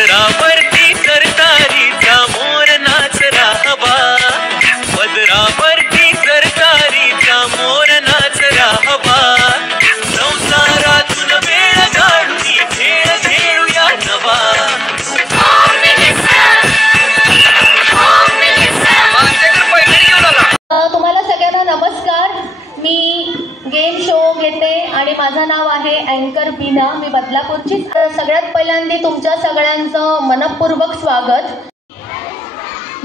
पदरावरती सरकारीचा मोर नाचला हवा, पदरावरती सरकारीचा मोर नाचला हवा. संसारातून वेळ काढून खेळ खेळूया नवा. तुम्हाला सगळ्यांना नमस्कार. मी गेम शो घेते आणि माझं नाव आहे अँकर बीना. मी बदलापूरची. सगळ्यात पहिल्यांदा तुमच्या सगळ्यांचं मनपूर्वक स्वागत.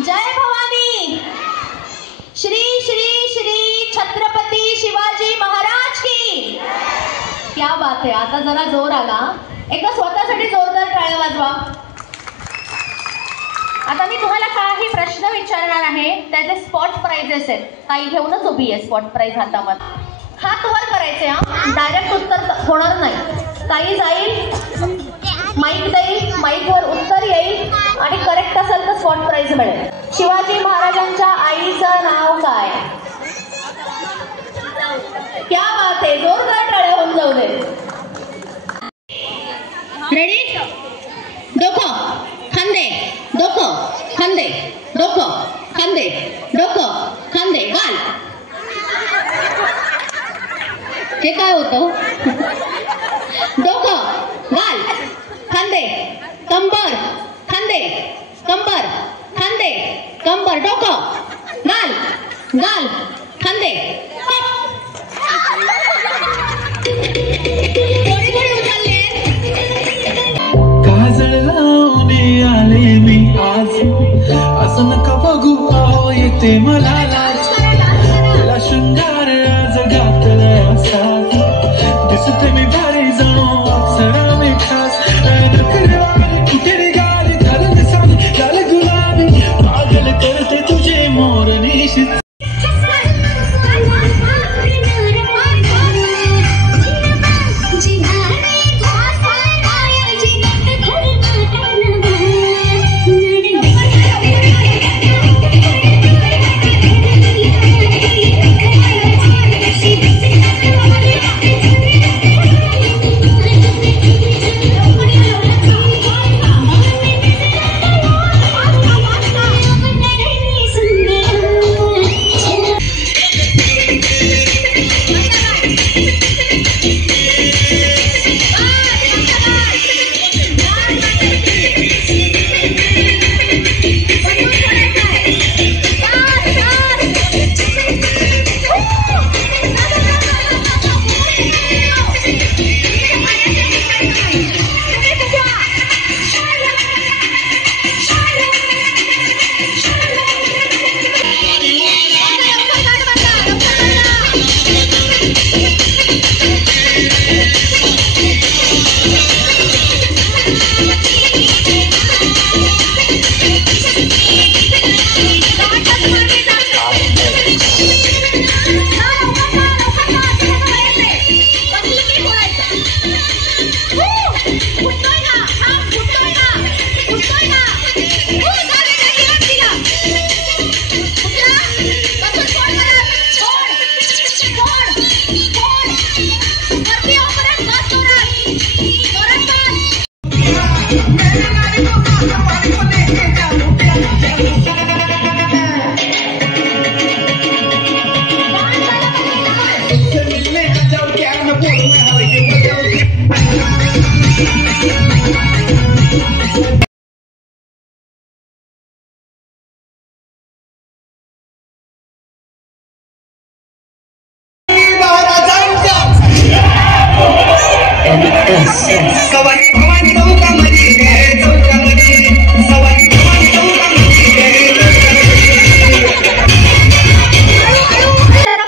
जय भवानी. श्री श्री श्री छत्रपती शिवाजी महाराज की. क्या बात आहे. आता जरा जोर आला. एकदा स्वतःसाठी जोरदार टाळ्या वाजवा. आता मी तुम्हाला काही प्रश्न विचारणार आहे, त्याचे स्पॉट प्राइजेस आहेत. ताई घेऊनच उभी आहे स्पॉट प्राइज हातामध्ये. हात वर करायचे हा, डायरेक्ट उत्तर होणार नाही. ताई जाईल, माईक देईल, माईकवर उत्तर येईल आणि करेक्ट असेल तर स्पॉट प्राइज मिळेल. शिवाजी महाराजांच्या आईचं नाव काय? क्या बात आहे. जोरदार टाळ्या होऊन जाऊ दे. रेडी. डोकं खांदे, डोकं खांदे, डोकं खांदे, डोकं खांदे, गाल. हे काय होतं? डोकं, गाल, खांदे, कंबर, खांदे, कंबर, खांदे, कंबर, डोकं, गाल, गाल, खांदे. काजळ लावणे आले मी आज, असं नका बघू आहो येते मला लाज. तुला शृंगार आज घातला असाच, दिसते मी भारी जणू अप्सरा मी खास. कुठे निघाली झालं साधी, झालं गुलाबी, पागल करते तुझे मोर निशित.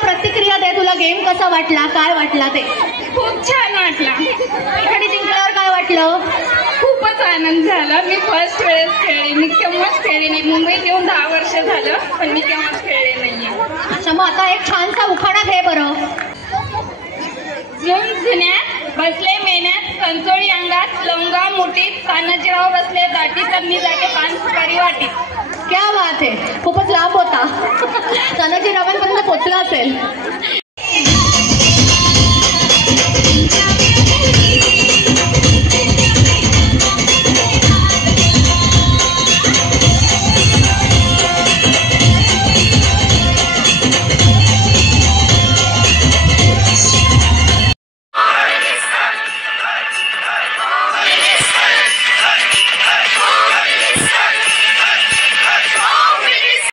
प्रतिक्रिया दे. तुला गेम कसा वाटला? काय वाटला ते? खूप छान वाटला. एखादी जिंकल्यावर काय वाटलं? खूपच आनंद झाला. मी फर्स्ट वेळेस खेळली. मी केव्हाच खेळली नाही. मुंबईत येऊन 10 वर्ष झालं, पण मी केव्हाच खेळले नाहीये. अच्छा, मग आता एक छानसा उखाणा घे बरं. झुम झुन्यात बसले मेन्यात, कंचोळी अंगात, लवंगा मुठीत, तानाजीराव बसले दाटीत, तर मी जाते पान सुपारी वाटीत. क्या बात आहे. खूपच लांब होता. तानाजीरावांपर्यंत पोचला असेल.